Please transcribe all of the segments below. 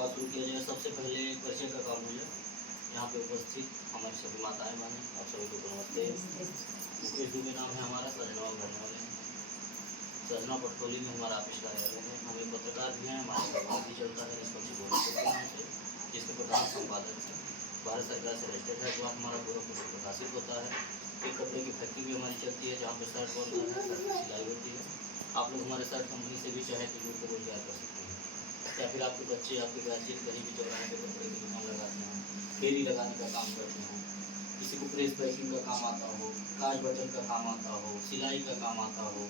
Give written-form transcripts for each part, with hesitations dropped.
बात शुरू किया जाए। सबसे पहले परिचय का काम हो जाए। यहाँ पे उपस्थित हमारी सभी माताएं बहनें आप सभी को नमस्ते। मुकेश दुबे नाम है हमारा, सजनाबाद रहने वाले हैं। सजना पटखोली में हमारा ऑफिस कार्यालय है। हम एक पत्रकार भी हैं, हमारा अखबार भी चलता है निष्पक्ष गोरखपुर के नाम से, जिसके प्रधान संपादक हैं। भारत सरकार से रजिस्टर्ड है, जो हमारा गोरखपुर से प्रकाशित होता है। एक कपड़े की फैक्ट्री भी हमारी चलती है, जहाँ पर शर्ट बनता है, शर्ट की सिलाई होती है। आप लोग हमारे शर्ट कंपनी से भी चाहे तो जुड़ कर रोजगार कर सकते हैं, या फिर आपके बच्चे आपके गार्जियन कहीं भी चौराहे पर कपड़े की दुकान लगाते हैं, फेरी लगाने का काम करते हैं, किसी को प्रेस पैकिंग का काम आता हो, काज बटन का काम आता हो, सिलाई का काम आता हो,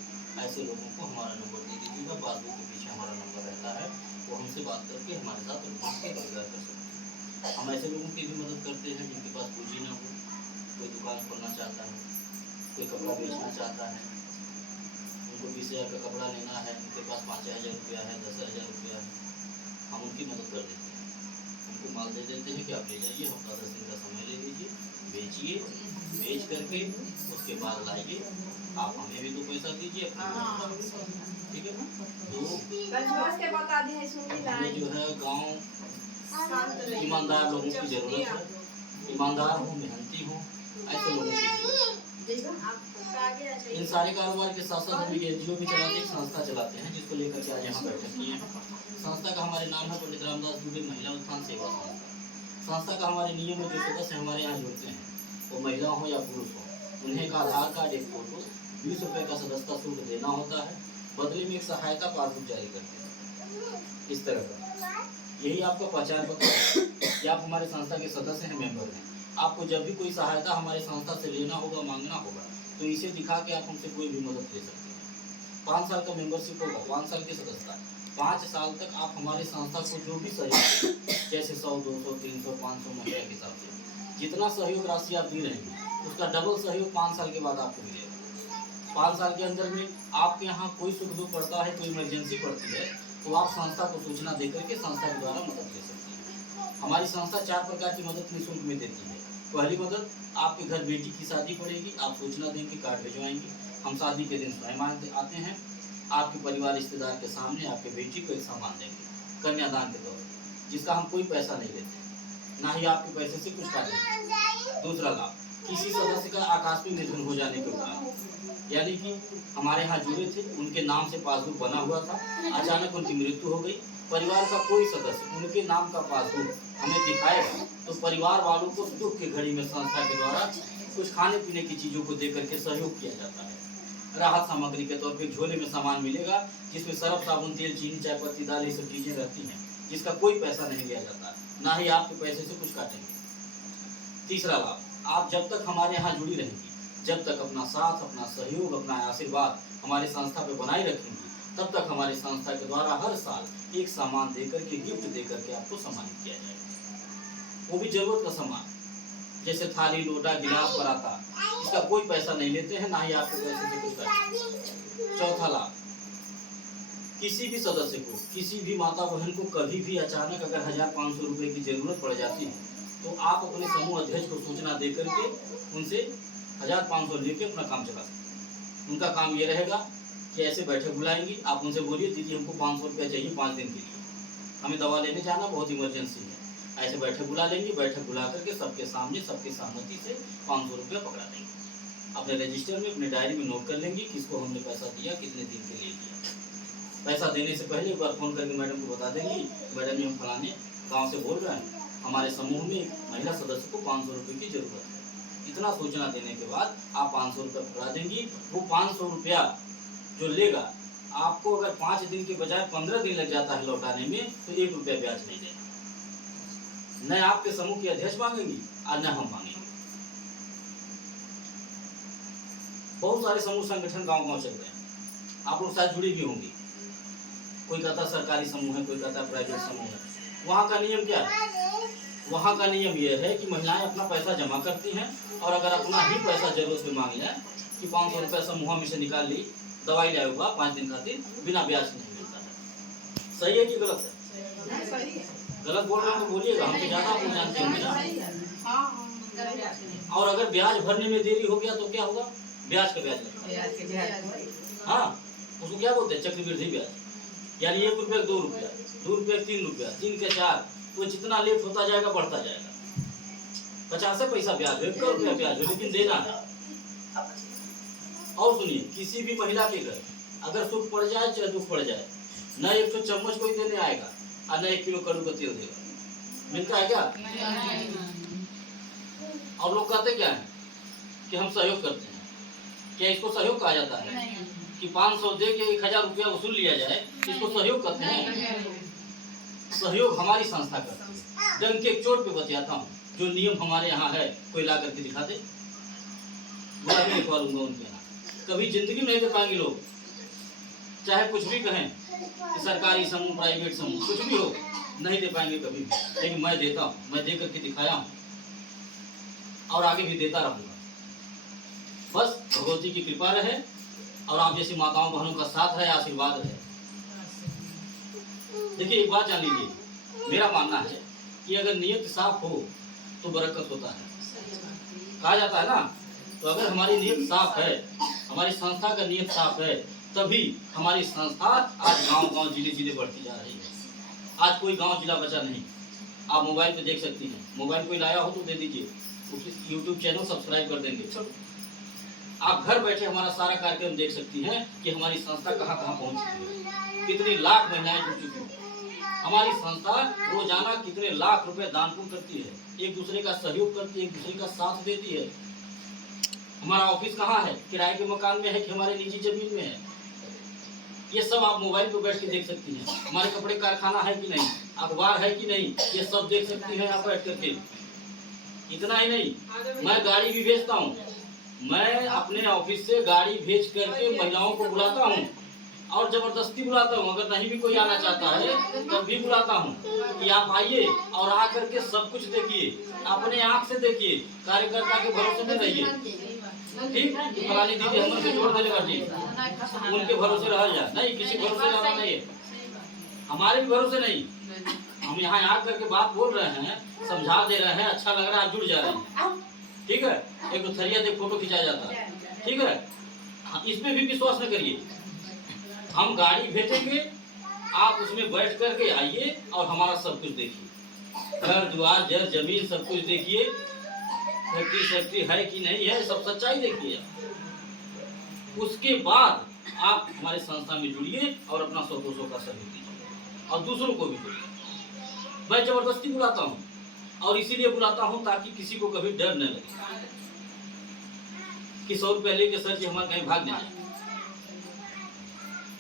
ऐसे लोगों को हमारा नंबर दे दीजिएगा। पासबुक के पीछे हमारा नंबर रहता है, वो हमसे बात करके हमारे साथ रोजगार कर सकते हैं। हम ऐसे लोगों की भी मदद करते हैं जिनके पास पूंजी न हो, कोई दुकान खोलना चाहता है, कोई कपड़ा बेचना चाहता है, उनको 20,000 का कपड़ा लेना है, उनके पास 5,000 रुपया है, 10,000 रुपया है, हम उनकी मदद कर देते हैं। उनको माल दे देते हैं कि आप ले जाइए, हफ्ता 10 दिन का समय ले लीजिए, बेचिए, बेच करके उसके बाद लाइए, आप हमें भी 2 पैसा दीजिए, ठीक है ना। तो हमें जो है गांव ईमानदार लोगों की जरूरत है, ईमानदार हो, मेहनती हो, ऐसे लोगों की जरूरत है। इन सारे कारोबार के साथ साथ हम NGO भी चलाते हैं, संस्था चलाते हैं, जिसको लेकर के आज यहाँ बैठक किए हैं। संस्था का हमारे नाम है पंडित रामदास दुबे महिला उत्थान सेवा संस्था। संस्था का हमारे नियम में जो सदस्य हमारे यहाँ जुड़ते हैं, वो महिला हो या पुरुष हो, उन्हें एक आधार कार्ड, एक फोटो, 20 रुपये का सदस्यता शुल्क देना होता है। बदले में एक सहायता पासबुक जारी करते हैं, इस तरह का। यही आपका पहचान पत्र है कि आप हमारे संस्था के सदस्य हैं, मेंबर हैं। आपको जब भी कोई सहायता हमारे संस्था से लेना होगा, मांगना होगा, तो इसे दिखा के आप हमसे कोई भी मदद ले सकते हैं। 5 साल का मेंबरशिप होगा, 5 साल की सदस्यता, 5 साल तक आप हमारी संस्था को जो भी सहयोग, जैसे 100, 200, 300, 500 महिला के हिसाब से जितना सहयोग राशि आप दी रहेंगे, उसका डबल सहयोग 5 साल के बाद आपको मिलेगा। 5 साल के अंदर में आपके यहाँ कोई सुख दुख पड़ता है, कोई इमरजेंसी पड़ती है, तो आप संस्था को सूचना देकर के संस्था के द्वारा मदद ले सकते हैं। हमारी संस्था 4 प्रकार की मदद निःशुल्क में देती है। पहली मदद, आपके घर बेटी की शादी पड़ेगी, आप सूचना देंगे, कार्ड भिजवाएंगे, हम शादी के दिन स्वयं आते हैं, आपके परिवार रिश्तेदार के सामने आपके बेटी को एक सामान देंगे कन्यादान के तौर पर, जिसका हम कोई पैसा नहीं लेते, ना ही आपके पैसे से कुछ काटेंगे। दूसरा लाभ, किसी सदस्य का आकस्मिक निधन हो जाने के बाद, यानी कि हमारे यहाँ जुड़े थे, उनके नाम से पासबुक बना हुआ था, अचानक उनकी मृत्यु हो गई, परिवार का कोई सदस्य उनके नाम का पासबुक हमें दिखाएगा, तो परिवार वालों को दुख की घड़ी में संस्था के द्वारा कुछ खाने पीने की चीज़ों को देकर के सहयोग किया जाता है। राहत सामग्री के तौर पे झोले में सामान मिलेगा, जिसमें सरफ, साबुन, तेल, चीनी, चाय पत्ती, दाल, ये सब चीज़ें रहती हैं, जिसका कोई पैसा नहीं लिया जाता, ना ही आपके पैसे से कुछ काटेंगे। तीसरा लाभ, आप जब तक हमारे यहाँ जुड़ी रहेंगी, जब तक अपना साथ, अपना सहयोग, अपना आशीर्वाद हमारे संस्था पे बनाए रखेंगी, तब तक हमारे संस्था के द्वारा हर साल एक सामान देकर के, गिफ्ट देकर के आपको सम्मानित किया जाएगा, वो भी जरूरत का सामान, जैसे थाली, लोटा, गिलास, पराता, इसका कोई पैसा नहीं लेते हैं, ना ही आपके पैसे से कुछ करते। चौथा लाभ, किसी भी सदस्य को, किसी भी माता बहन को कभी भी अचानक अगर 1,500 रुपये की जरूरत पड़ जाती है, तो आप अपने समूह अध्यक्ष को सूचना दे करके उनसे 1,500 लेके अपना काम चला सकते हैं। उनका काम ये रहेगा कि ऐसे बैठक बुलाएंगी, आप उनसे बोलिए दीदी हमको 500 रुपया चाहिए 5 दिन के लिए, हमें दवा लेने जाना, बहुत इमरजेंसी है। ऐसे बैठक बुला लेंगे, बैठक बुला करके सबके सामने, सबकी सहमति से 500 रुपया पकड़ा देंगे। अपने रजिस्टर में, अपने डायरी में नोट कर लेंगे किसको हमने पैसा दिया, कितने दिन के लिए दिया। पैसा देने से पहले एक बार फ़ोन करके मैडम को बता देंगी, मैडम जी हम फलाने गाँव से बोल रहे हैं, हमारे समूह में महिला सदस्य को 500 रुपये की ज़रूरत है। इतना सूचना देने के बाद आप 500 रुपये पकड़ा देंगी। वो 500 रुपया जो लेगा, आपको अगर 5 दिन के बजाय 15 दिन लग जाता है लौटाने में, तो 1 रुपया ब्याज नहीं देगा। न आपके समूह के अध्यक्ष मांगेंगी और न हम मांगेंगे। बहुत सारे समूह संगठन गांव-गांव चल रहे हैं, आप लोग शायद जुड़ी भी होंगी। कोई कहता सरकारी समूह है, कोई कहता प्राइवेट समूह है। वहाँ का नियम क्या है? वहाँ का नियम यह है कि महिलाएं अपना पैसा जमा करती हैं, और अगर अपना ही पैसा जरूरत में मांग लें कि 500 रुपया समूह में से निकाल ली, दवाई लाया हुआ 5 दिन खातिर, बिना ब्याज नहीं मिलता है। सही है कि गलत है? गलत बोल रहे हो तो बोलिएगा, हमसे ज़्यादा आप लोग जानते होंगे ना। और अगर ब्याज भरने में देरी हो गया तो क्या होगा? ब्याज का ब्याज लगेगा। हाँ, उसको क्या बोलते हैं? चक्रवृद्धि ब्याज, यानी 1 रुपया 2 रुपया। 2 रुपये 3 रुपया, 3 के 4, वो जितना लेट होता जाएगा बढ़ता जाएगा। 50 पैसा ब्याज हो, 1 रुपया ब्याज हो, लेकिन देना है। और सुनिए, किसी भी महिला के घर अगर सुख पड़ जाए चाहे दुख पड़ जाए, न 100 चम्मच कोई देने आएगा और न 1 किलो कड़ू का तेल देगा। मिलता है क्या? और लोग कहते क्या है कि हम सहयोग करते हैं। क्या इसको सहयोग कहा जाता है? कि 500 दे के 1000 रुपया वसूल लिया जाए, इसको सहयोग करते हैं? सहयोग हमारी संस्था करती है। डंके एक चोट पे बतियाता हूँ, जो नियम हमारे यहाँ है कोई ला करके दिखा दे, मैं भी लिखवा लूंगा उनके यहाँ। कभी जिंदगी में नहीं दे पाएंगे लोग, चाहे कुछ भी कहें कि सरकारी समूह, प्राइवेट समूह, कुछ भी हो, नहीं दे पाएंगे कभी भी। लेकिन मैं देता हूँ, मैं दे करके दिखाया हूँ और आगे भी देता रहूंगा। बस भगवती की कृपा रहे और आप जैसी माताओं बहनों का साथ रहे, आशीर्वाद रहे। देखिए एक बात जान लीजिए, मेरा मानना है कि अगर नियत साफ हो तो बरकत होता है, कहा जाता है ना। तो अगर हमारी नियत साफ है, हमारी संस्था का नियत साफ है, तभी हमारी संस्था आज गांव-गांव, जिले-जिले बढ़ती जा रही है। आज कोई गांव जिला बचा नहीं। आप मोबाइल पे देख सकती हैं, मोबाइल कोई लाया हो तो दे दीजिए, यूट्यूब चैनल सब्सक्राइब कर देंगे। आप घर बैठे हमारा सारा कार्यक्रम देख सकती हैं कि हमारी संस्था कहाँ-कहाँ पहुंच चुकी है, कितनी लाख महिलाएं जुड़ चुकी हैं। हमारी संस्था रोजाना कितने लाख रुपए दान पुण्य करती है, एक दूसरे का सहयोग करती है, एक दूसरे का साथ देती है। हमारा ऑफिस कहाँ है? किराए के मकान में है कि हमारे निजी जमीन में है? ये सब आप मोबाइल पे बैठ के देख सकती हैं। हमारे कपड़े कारखाना है कि नहीं, अखबार है कि नहीं, ये सब देख सकती हैं यहाँ बैठ करके। इतना ही नहीं, मैं गाड़ी भी भेजता हूँ। मैं अपने ऑफिस से गाड़ी भेज करके महिलाओं को बुलाता हूँ और जबरदस्ती बुलाता हूँ। अगर नहीं भी कोई आना चाहता है तब भी बुलाता हूँ कि आप आइए और आ करके सब कुछ देखिए, अपने आँख से देखिए, कार्यकर्ता के भरोसे में रहिए। ठीक, फलानी दीदी हमन से जोड़ देने वाली, उनके भरोसे रह जा, नहीं किसी भरोसे रहना नहीं है, हमारे भी भरोसे नहीं। हम यहाँ आ करके बात बोल रहे हैं, समझा दे रहे हैं, अच्छा लग रहा है, जुड़ जा रहे हैं। ठीक है, एक तो थरिया देख फोटो खिंचाया जाता है, ठीक है। इसमें भी विश्वास न करिए, हम गाड़ी भेजेंगे, आप उसमें बैठ करके आइए और हमारा सब कुछ देखिए, घर द्वार जर जमीन सब कुछ देखिए, फैक्ट्री है कि नहीं है, सब सच्चाई देखिए। उसके बाद आप हमारे संस्था में जुड़िए और अपना 100-200 का सहयोग दीजिए और दूसरों को भी जुड़िए। मैं जबरदस्ती बुलाता हूँ और इसीलिए बुलाता हूँ ताकि किसी को कभी डर न लगे कि 100 रुपया लेके सर जी हमारे कहीं भाग जाए।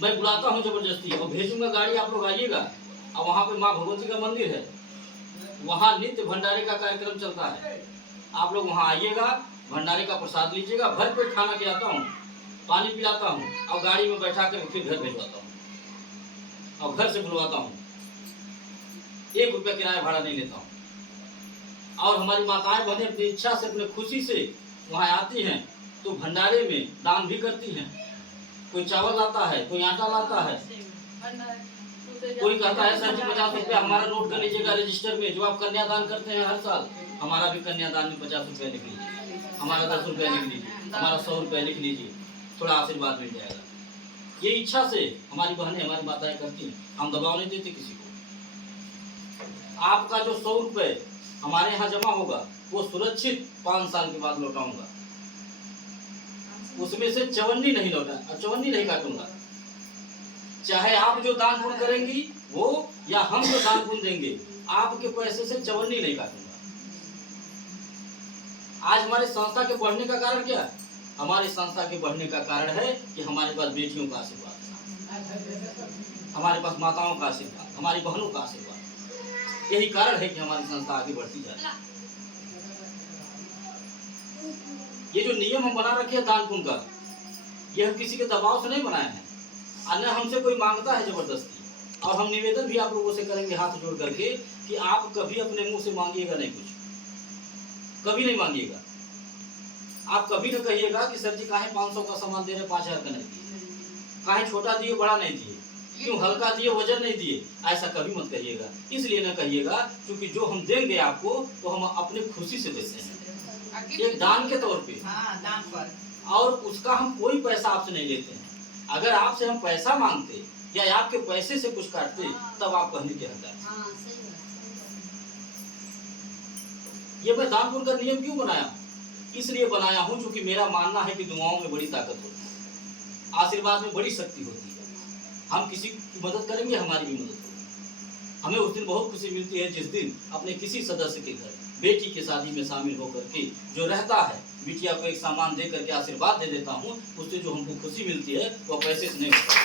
मैं बुलाता हूँ जबरदस्ती और भेजूंगा गाड़ी, आप लोग आइएगा। और वहाँ पे माँ भगवती का मंदिर है, वहाँ नित्य भंडारे का कार्यक्रम चलता है। आप लोग वहाँ आइएगा, भंडारे का प्रसाद लीजिएगा, भर पेट खाना खिलाता हूँ, पानी पिलाता हूँ और गाड़ी में बैठा कर फिर घर भेजवाता हूँ और घर से बुलवाता हूँ। 1 रुपया किराया भाड़ा नहीं लेता हूँ। और हमारी माताएं बहनें अपनी इच्छा से, अपनी खुशी से वहाँ आती हैं तो भंडारे में दान भी करती हैं। कोई चावल लाता है, कोई आटा लाता है, कोई कहता है सर जी 50 रुपया हमारा नोट कर लीजिएगा रजिस्टर में, जो आप कन्यादान करते हैं हर साल, हमारा भी कन्यादान में 50 रुपया लिख लीजिए, हमारा 10 रुपया लिख लीजिए, हमारा 100 रुपया लिख लीजिए, थोड़ा आशीर्वाद मिल जाएगा। ये इच्छा से हमारी बहनें, हमारी माताएं करती हैं, हम दबाव नहीं देते किसी को। आपका जो 100 रुपये हमारे यहाँ जमा होगा वो सुरक्षित 5 साल के बाद लौटाऊंगा। उसमें से चवन्नी नहीं लौटा, चवन्नी नहीं काटूंगा। चाहे आप जो दान पुण्य करेंगी वो, या हम जो दान पुण्य देंगे, आपके पैसे से चवन्नी नहीं काटूंगा। आज हमारे संस्था के बढ़ने का कारण क्या है? हमारी संस्था के बढ़ने का कारण है कि हमारे पास बेटियों का आशीर्वाद, हमारे पास माताओं का आशीर्वाद, हमारी बहनों का आशीर्वाद। यही कारण है कि हमारी संस्था आगे बढ़ती जा रही है। ये जो नियम हम बना रखे हैं दान पुण्य का, ये हम किसी के दबाव से नहीं बनाए हैं, अन्य हमसे कोई मांगता है जबरदस्ती। और हम निवेदन भी आप लोगों से करेंगे हाथ जोड़ करके कि आप कभी अपने मुंह से मांगिएगा नहीं, कुछ कभी नहीं मांगिएगा। आप कभी न कहिएगा कि सर जी काहे 500 का सामान दे रहे, 5000 का नहीं दिए, काहे छोटा दिए बड़ा नहीं दिए, क्यों हल्का दिए वजन नहीं दिए, ऐसा कभी मत कहिएगा। इसलिए न कहिएगा क्योंकि जो हम देंगे आपको तो हम अपने खुशी से देते हैं, एक दान के तौर पे, और उसका हम कोई पैसा आपसे नहीं लेते हैं। अगर आपसे हम पैसा मांगते या आपके पैसे से कुछ काटते तब आप कहने के हकदार। ये मैं दान पुण्य का नियम क्यों बनाया? इसलिए बनाया हूं क्योंकि मेरा मानना है कि दुआओं में बड़ी ताकत होती है, आशीर्वाद में बड़ी शक्ति होती है। हम किसी की मदद करेंगे, हमारी भी मदद होगी। हमें उस दिन बहुत खुशी मिलती है जिस दिन अपने किसी सदस्य के घर बेटी की शादी में शामिल होकर के जो रहता है, बिटिया को एक सामान दे करके आशीर्वाद दे देता हूँ, उससे जो हमको खुशी मिलती है वह पैसे से नहीं होती।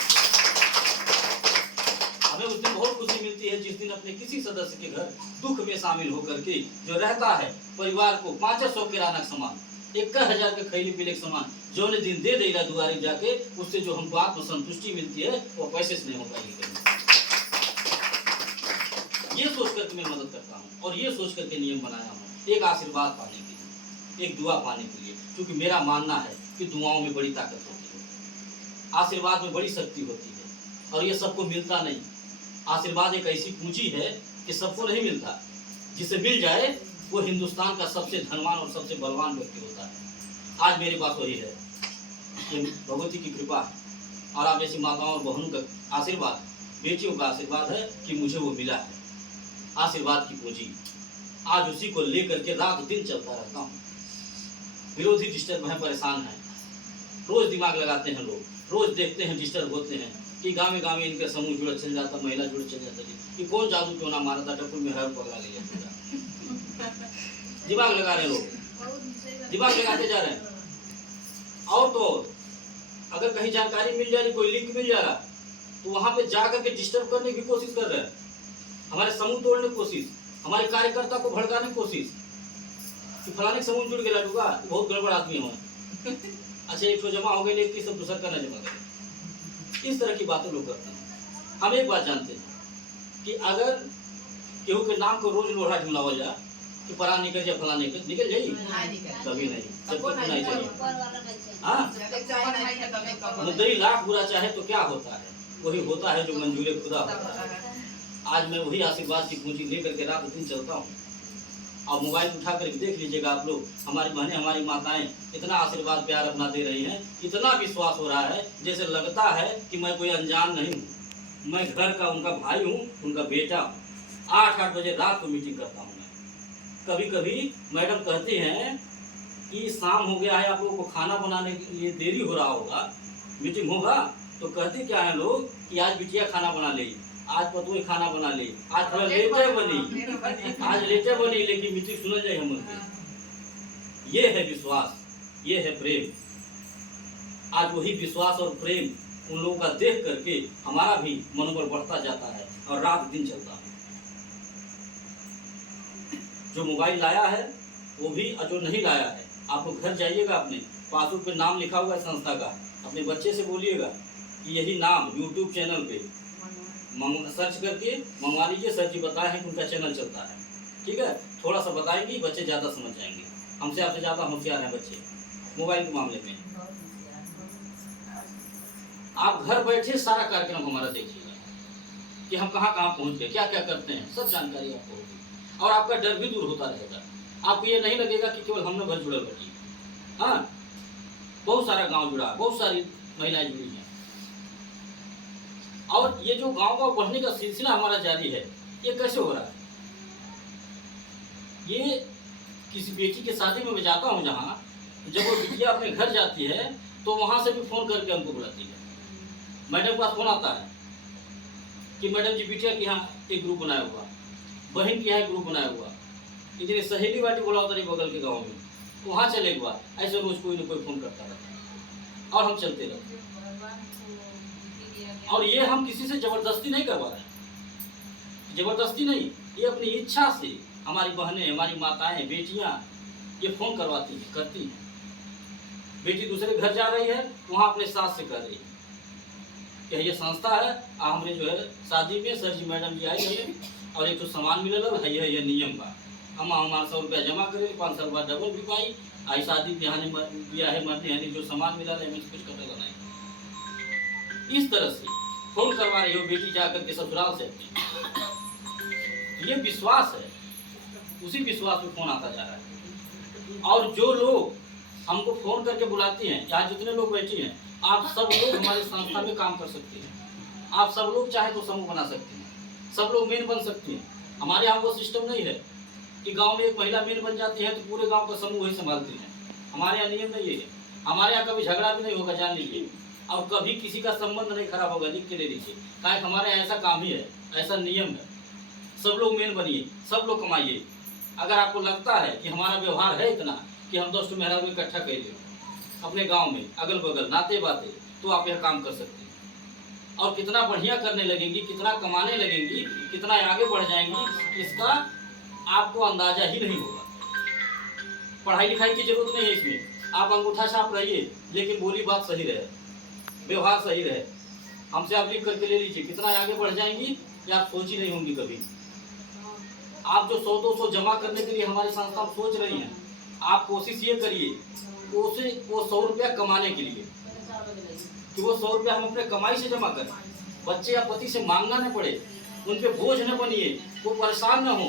हमें उस दिन बहुत खुशी मिलती है जिस दिन अपने किसी सदस्य के घर दुख में शामिल होकर के जो रहता है, परिवार को 500 किराना सामान, 1000 के खैली पीले सामान जो ने दिन दे देगा दुआरे जाके, उससे जो हमको आत्म संतुष्टि मिलती है वो पैसे से नहीं हो पाएगी। ये सोच करके मैं मदद करता हूँ और ये सोच करके नियम बनाया हूँ, एक आशीर्वाद पाने के लिए, एक दुआ पाने के लिए, क्योंकि मेरा मानना है कि दुआओं में बड़ी ताकत होती है, आशीर्वाद में बड़ी शक्ति होती है और ये सबको मिलता नहीं। आशीर्वाद एक ऐसी पूंजी है कि सबको नहीं मिलता, जिसे मिल जाए वो हिंदुस्तान का सबसे धनवान और सबसे बलवान व्यक्ति होता है। आज मेरे पास वही है, ये भगवती की कृपा है और आप जैसी माताओं और बहनों का आशीर्वाद, बेटियों का आशीर्वाद है कि मुझे वो मिला है, आशीर्वाद की पूंजी। आज उसी को लेकर के रात दिन चलता रहता हूँ। विरोधी डिस्टर्ब है, परेशान है, रोज दिमाग लगाते हैं लोग, रोज देखते हैं, डिस्टर्ब होते हैं कि गाँव में इनका समूह जुड़ चल जाता, महिला जुड़ चल जाता, कि कौन जादू क्यों ना मारा था, टप्पू में हर पकड़ा ले जाता। दिमाग लगा रहे लोग, दिमाग लगाते जा रहे हैं। और तो अगर कहीं जानकारी मिल जा रही, कोई लिंक मिल जा रहा, तो वहां पे जा करके डिस्टर्ब करने की कोशिश कर रहे हैं, हमारे समूह तोड़ने की कोशिश, हमारे कार्यकर्ता को भड़काने की कोशिश कि फलाने समूह जुड़ गया लूगा, बहुत गड़बड़ आदमी हो। अच्छा, एक तो जमा हो गए, एक सब दूसर करना जमा करें, इस तरह की बातें लोग करते हैं। हम एक बात जानते हैं कि अगर केहू के नाम को रोज लोढ़ा ढूंढावा जा कि परा निकल जाए, फला निकल जाइए, कभी नहीं, जब तक नहीं चाहिए। हाँ, मुद्दई लाख बुरा चाहे तो क्या होता है, वही होता है जो मंजूर खुदा होता है। आज मैं वही आशीर्वाद की पूंजी लेकर के रात दिन चलता हूँ। और मोबाइल उठा करके देख लीजिएगा आप लोग, हमारी बहनें, हमारी माताएं इतना आशीर्वाद प्यार अपना दे रही हैं, इतना विश्वास हो रहा है जैसे लगता है कि मैं कोई अनजान नहीं हूँ, मैं घर का उनका भाई हूँ, उनका बेटा हूँ। 8-8 बजे रात को मीटिंग करता हूँ मैं। कभी कभी मैडम कहती हैं कि शाम हो गया है, आप लोगों को खाना बनाने के लिए देरी हो रहा होगा, मीटिंग होगा, तो कहते क्या है लोग कि आज बिटिया खाना बना ले, आज पतोई खाना बना ले, आज थोड़ा लेटे बनी, आज लेटे बनी, लेकिन मीटिंग सुन जाए हम। ये है विश्वास, ये है प्रेम। आज वही विश्वास और प्रेम उन लोगों का देख करके हमारा भी मनोबल बढ़ता जाता है और रात दिन चलता है। जो मोबाइल लाया है वो भी, और जो नहीं लाया है, आप लोग घर जाइएगा, अपने पासबुक पे नाम लिखा हुआ है संस्था का, अपने बच्चे से बोलिएगा कि यही नाम यूट्यूब चैनल पे सर्च करके मंगवा लीजिए। सर जी बताए हैं कि उनका चैनल चलता है, ठीक है, थोड़ा सा बताएंगे, बच्चे ज़्यादा समझ जाएंगे। हमसे आपसे ज़्यादा होशियार हैं बच्चे मोबाइल के मामले में। आप घर बैठे सारा कार्यक्रम हमारा देखिएगा कि हम कहाँ कहाँ पहुँच गए, क्या क्या करते हैं, सब जानकारी आपको होगी और आपका डर भी दूर होता रहेगा। आपको ये नहीं लगेगा कि केवल हमने घर जुड़े बैठी, हाँ, बहुत सारा गांव जुड़ा, बहुत सारी महिलाएं जुड़ी हैं। और ये जो गांव का बढ़ने का सिलसिला हमारा जारी है, ये कैसे हो रहा है? ये किसी बेटी के शादी में मैं जाता हूँ, जहाँ जब वो बिटिया अपने घर जाती है तो वहाँ से भी फोन करके हमको बुलाती है। मैडम का फोन आता है कि मैडम जी बिटिया के यहाँ एक ग्रुप बनाया हुआ, बहन के यहाँ एक ग्रुप बनाया हुआ, इतनी सहेली बाटी बोला होता नहीं बगल के गाँव में, वहाँ चले एक बार। ऐसे रोज कोई ना कोई फोन करता रहता है और हम चलते रहते हैं। और ये हम किसी से जबरदस्ती नहीं करवा रहे हैं, जबरदस्ती नहीं, ये अपनी इच्छा से हमारी बहनें, हमारी माताएं, बेटियां ये फोन करवाती हैं, करती हैं। बेटी दूसरे घर जा रही है, वहाँ अपने सास से कर रही है कि ये संस्था है, हमने जो है शादी में सर जी मैडम जी आई है और एक तो सामान मिलल है, ये नियम बा, हम हमारा 100 रुपया जमा करें, 5 साल बाद डबल भी पाई, आई शादी बिहाने दिया है मरने यानी जो सामान मिला है कुछ कटेगा नहीं। इस तरह से फोन करवा रही हो बेटी जाकर के ससुराल से अपनी, ये विश्वास है, उसी विश्वास में फोन आता जा रहा है। और जो लोग हमको फोन करके बुलाते हैं, यहाँ जितने लोग बैठे हैं, आप सब लोग हमारे संस्था में काम कर सकते हैं, आप सब लोग चाहे तो समूह बना सकते हैं, सब लोग मेन बन सकते हैं। हमारे यहाँ वो सिस्टम नहीं है कि गांव में एक महिला मेन बन जाती है तो पूरे गांव का समूह ही संभालती है। हमारे यहाँ नियम नहीं है। हमारे यहाँ कभी झगड़ा भी नहीं होगा, जान लीजिए, और कभी किसी का संबंध नहीं खराब होगा, लिख के ले लीजिए। काहे हमारे यहाँ ऐसा काम ही है, ऐसा नियम है। सब लोग मेन बनिए, सब लोग कमाइए। अगर आपको लगता है कि हमारा व्यवहार है इतना कि हम 10 महिला को इकट्ठा कर लें अपने गांव में, अगल बगल नाते बाते, तो आप यह काम कर सकते हैं। और कितना बढ़िया करने लगेंगी, कितना कमाने लगेंगी, कितना आगे बढ़ जाएंगी, इसका आपको अंदाजा ही नहीं होगा। पढ़ाई लिखाई की जरूरत नहीं है इसमें। आप अंगूठा छाप रहिए, लेकिन बोली बात सही रहे, व्यवहार सही रहे। हमसे आप लिख करके ले लीजिए, कितना आगे बढ़ जाएंगी कि आप सोच ही नहीं होंगी कभी। आप जो 100-200 जमा करने के लिए हमारी संस्था में सोच रही हैं, आप कोशिश ये करिए वो 100 रुपया कमाने के लिए कि वो 100 रुपया हम अपने कमाई से जमा करें। बच्चे या पति से मांगना न पड़े, उन पे बोझ न बनिए, वो परेशान न हो।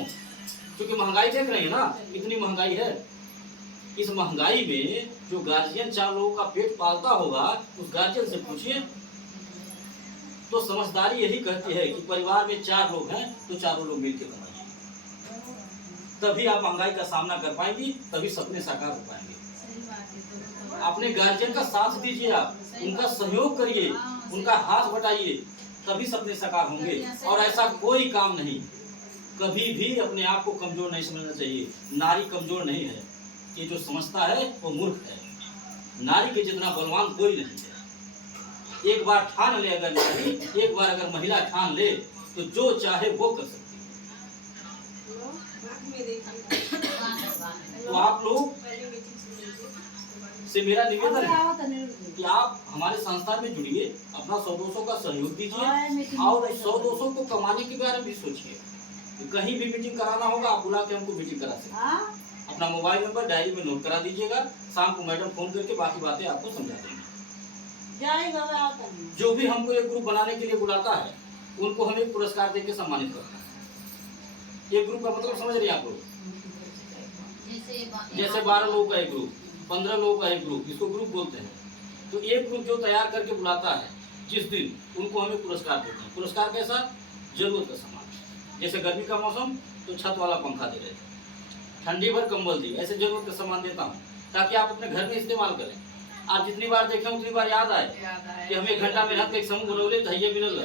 क्योंकि महंगाई देख रहे हैं ना, इतनी महंगाई है। इस महंगाई में जो गार्जियन 4 लोगों का पेट पालता होगा, उस गार्जियन से पूछिए। तो समझदारी यही कहती है कि परिवार में 4 लोग हैं तो चारों लोग मिलकर बनाइए, तभी आप महंगाई का सामना कर पाएंगी, तभी सपने साकार हो पाएंगे। अपने गार्जियन का साथ दीजिए, आप उनका सहयोग करिए, उनका हाथ बटाइए, तभी सपने साकार होंगे। और ऐसा कोई काम नहीं, कभी भी अपने आप को कमजोर नहीं समझना चाहिए। नारी कमजोर नहीं है, ये जो समझता है वो मूर्ख है। नारी के जितना बलवान कोई नहीं है। एक बार ठान ले अगर नारी, एक बार अगर महिला ठान ले तो जो चाहे वो कर सकती है। तो आप लोग से मेरा निवेदन है कि आप हमारे संस्था में जुड़िए, अपना 100-200 का सहयोग दीजिए और 100-200 को कमाने के बारे में भी सोचिए। कहीं भी मीटिंग कराना होगा, आप बुला के हमको मीटिंग करा सकते हैं। अपना मोबाइल नंबर डायरी में नोट करा दीजिएगा, शाम को मैडम फोन करके बाकी बातें आपको समझा देंगे। जो भी हमको एक ग्रुप बनाने के लिए बुलाता है, उनको हम एक पुरस्कार देकर सम्मानित करते हैं। एक ग्रुप का मतलब समझ रहे हैं आप लोग? जैसे 12 लोगों का एक ग्रुप, 15 लोगों का एक ग्रुप, इसको ग्रुप बोलते हैं। तो एक ग्रुप जो तैयार करके बुलाता है जिस दिन, उनको हमें पुरस्कार देते हैं। पुरस्कार कैसा? जरूरत का सामान। जैसे गर्मी का मौसम तो छत वाला पंखा दे रहे थे, ठंडी भर कंबल दी, ऐसे जरूरत का सामान देता हूँ ताकि आप अपने घर में इस्तेमाल करें। आप जितनी बार देखें उतनी बार याद आए कि हमें 1 घंटा मेहनत का एक समूह बनौले धैर्य मिलल।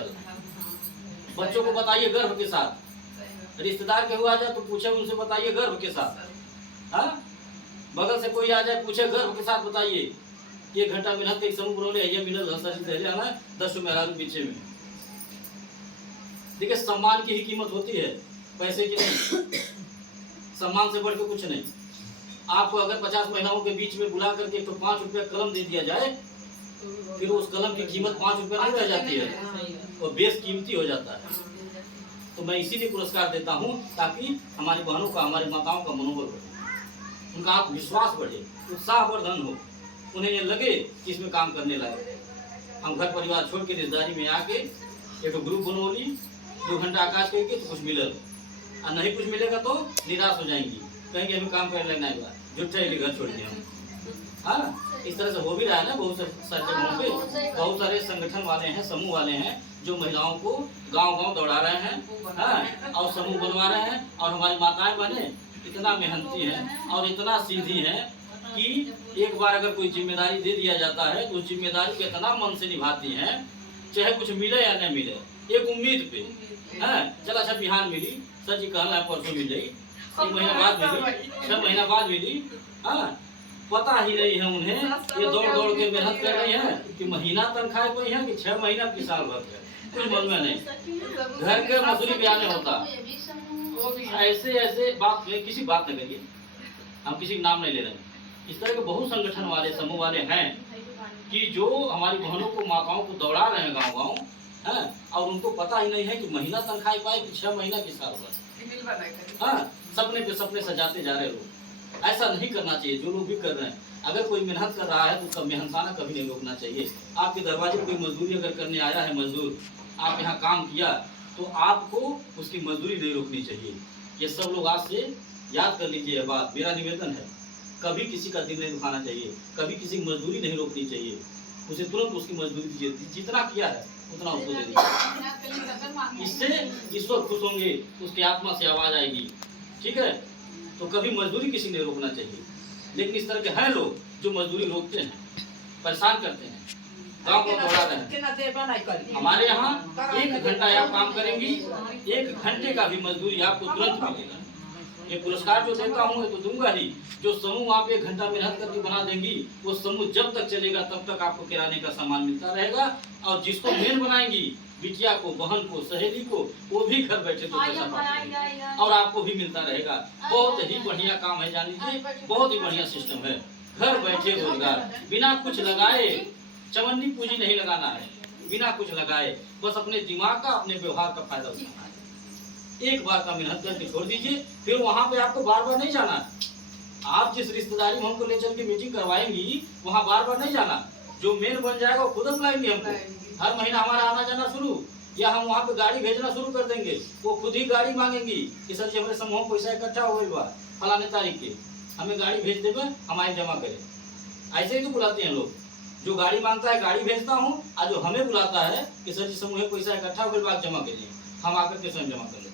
बच्चों को बताइए गर्व के साथ, रिश्तेदार के हुआ आ जाए तो पूछे, उनसे बताइए गर्व के साथ। हाँ, बगल से कोई आ जाए पूछे, गर्व के साथ बताइए 1 घंटा मेहनत का एक समूह बनौले धैर्य मिलल। 10 मेहरारू पीछे में। देखिए, सम्मान की ही कीमत होती है, पैसे की नहीं। सम्मान से बढ़ के कुछ नहीं। आपको अगर 50 महिलाओं के बीच में बुला करके तो 5 रुपया कलम दे दिया जाए, फिर उस कलम की कीमत 5 रुपया नहीं रह जाती है, वो बेशकीमती हो जाता है। तो मैं इसीलिए पुरस्कार देता हूँ ताकि हमारी बहनों का, हमारी माताओं का मनोबल बढ़े, उनका आत्मविश्वास बढ़े, उत्साहवर्धन हो, उन्हें ये लगे कि इसमें काम करने लायक। हम घर परिवार छोड़ के रिश्तेदारी में आके एक ग्रुप बनो ली, 2 घंटा आकाश करके तो कुछ मिलल, और नहीं कुछ मिलेगा तो निराश हो जाएंगी, कहेंगे हमें काम कर लेना है, जुट्ठे घर छोड़ दिया हम। हाँ, इस तरह से हो भी रहा है ना। बहुत सारे जगहों पे बहुत सारे संगठन वाले हैं, समूह वाले हैं जो महिलाओं को गांव-गांव दौड़ा रहे हैं। हाँ, और समूह बनवा रहे हैं। और हमारी माताएं बने इतना मेहनती हैं और इतना सीधी हैं कि एक बार अगर कोई जिम्मेदारी दे दिया जाता है तो उस जिम्मेदारी को इतना मन से निभाती हैं, चाहे कुछ मिले या न मिले, एक उम्मीद पे। हाँ, चल अच्छा बिहान मिली, सर जी कहना है परसों मिल जाएगी, 1 महीना बाद मिली, 6 महीना बाद मिली। हाँ, पता ही नहीं है उन्हें, ये दौड़ के मेहनत कर रही हैं कि महीना तनख्वाह कोई है कि 6 महीना की साल भर का, कुछ मन में नहीं। घर के मजदूरी बयान होता। ऐसे बात में किसी बात न करिए, हम किसी का नाम नहीं ले रहे हैं। इस तरह के बहुत संगठन वाले, समूह वाले हैं कि जो हमारी बहनों को, माताओं को दौड़ा रहे हैं गाँव-गाँव। हाँ, और उनको पता ही नहीं है कि महीना तनख्वाह पाए कि 6 महीना की साल भर। हाँ, सपने पे सपने सजाते जा रहे लोग। ऐसा नहीं करना चाहिए जो लोग भी कर रहे हैं। अगर कोई मेहनत कर रहा है तो उसका मेहनताना कभी नहीं रोकना चाहिए। आपके दरवाजे पर कोई मजदूरी अगर करने आया है, मजदूर आप यहाँ काम किया, तो आपको उसकी मजदूरी नहीं रोकनी चाहिए। ये सब लोग आज से याद कर लीजिए ये बात, मेरा निवेदन है। कभी किसी का दिल नहीं दुखाना चाहिए, कभी किसी की मजदूरी नहीं रोकनी चाहिए। उसे तुरंत उसकी मजदूरी दीजिए, जितना किया है उतना उसको दे दीजिए। इससे ईश्वर खुश होंगे, उसकी आत्मा से आवाज आएगी। ठीक है, तो कभी मजदूरी किसी ने रोकना चाहिए, लेकिन इस तरह के हैं लोग जो मजदूरी रोकते हैं, परेशान करते हैं, गाँव को दौड़ा रहे हैं। हमारे यहाँ 1 घंटा आप काम करेंगी, 1 घंटे का भी मजदूरी आपको तुरंत मिलेगा। ये पुरस्कार जो देता हूँ तो दूंगा ही। जो समूह आप 1 घंटा मेहनत करके बना देंगी, वो समूह जब तक चलेगा तब तक आपको किराने का सामान मिलता रहेगा। और जिसको मेन बनाएंगी, बिटिया को, बहन को, सहेली को, वो भी घर बैठे तो पैसा पाएंगे और आपको भी मिलता रहेगा। बहुत ही बढ़िया काम है, जान लीजिए, बहुत ही बढ़िया सिस्टम है। घर बैठे रोजगार, बिना कुछ लगाए, चवन्नी पूंजी नहीं लगाना है, बिना कुछ लगाए, बस अपने दिमाग का, अपने व्यवहार का फायदा उठाना है। एक बार का मेहनत करके छोड़ दीजिए, फिर वहां पे आपको बार बार नहीं जाना। आप जिस रिश्तेदारी में हमको ले चल के मीटिंग करवाएंगी, वहां बार बार नहीं जाना। जो मेन बन जाएगा वो खुद बुलाएंगे हमको। हर महीना हमारा आना जाना शुरू, या हम वहाँ पे गाड़ी भेजना शुरू कर देंगे। वो खुद ही गाड़ी मांगेंगी कि सर जी हमारे समूह पैसा इकट्ठा हो गया फलाने तारीख के, हमें गाड़ी भेज देवे, हमारी जमा करें। ऐसे ही तो बुलाते हैं लोग। जो गाड़ी मांगता है गाड़ी भेजता हूँ, और जो हमें बुलाता है कि सर जी समूह पैसा इकट्ठा हो गया, जमा करिए, हम आकर के स्वयं जमा कर लेते हैं।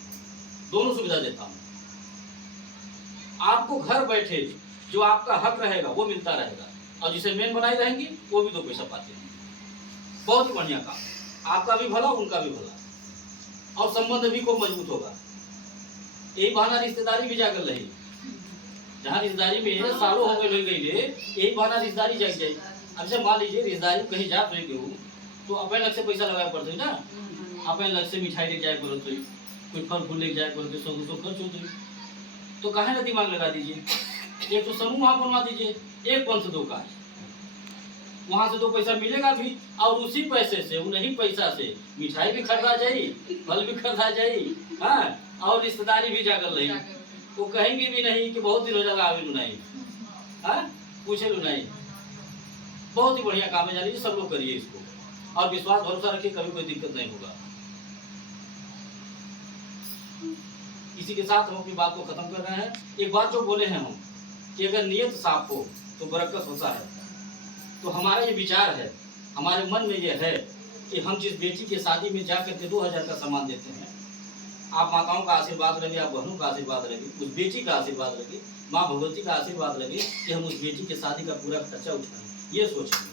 दोनों सुविधा देता हूँ। आपको घर बैठे जो आपका हक रहेगा वो मिलता रहेगा, और जिसे मेन बनाई रहेंगी वो भी 2 पैसा पाते हैं। बहुत ही बढ़िया काम, आपका भी भला, उनका भी भला, और संबंध भी को मजबूत होगा। यही बहाना रिश्तेदारी भी जाकर रही, जहाँ रिश्तेदारी में सालों हो गए यही बहाना रिश्तेदारी जाग जाए। अब से मान लीजिए रिश्तेदारी कहीं जा रहे हो तो अपने लग से पैसा लगाया पड़ते ना, अपने लग से मिठाई लेके जाए पड़ते, कोई फल फूल लेके जाए पड़ते, 100-200 खर्च होते, तो काहे ना दिमाग लगा दीजिए, एक तो समूह वहाँ बनवा दीजिए, 1 पंथ 2 काज, वहाँ से 2 पैसा मिलेगा भी, और उसी पैसे से, उन्हीं पैसा से मिठाई भी खरीदा जाए, फल भी खरीदा जाए, हाँ, और रिश्तेदारी भी जाकर रही। वो कहेंगे भी नहीं कि बहुत दिन हो जाएगा आवे नहीं, हाँ, पूछे लो नहीं। बहुत ही बढ़िया काम है, जानिए सब लोग करिए इसको, और विश्वास भरोसा रखिए, कभी कोई दिक्कत नहीं होगा। इसी के साथ हम अपनी बात को खत्म कर रहे हैं। एक बात जो बोले हैं हम कि अगर नियत साफ हो तो बरकत होता है। तो हमारा ये विचार है, हमारे मन में ये है कि हम जिस बेटी के शादी में जाकर के 2000 का सामान देते हैं, आप माताओं का आशीर्वाद लगे, आप बहनों का आशीर्वाद लगे, उस बेटी का आशीर्वाद लगे, माँ भगवती का आशीर्वाद लगे कि हम उस बेटी के शादी का पूरा खर्चा उठाएं, ये सोचेंगे।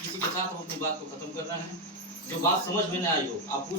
इसी के साथ हम अपनी बात को खत्म कर रहे हैं। जो बात समझ में न आई हो आप पूछ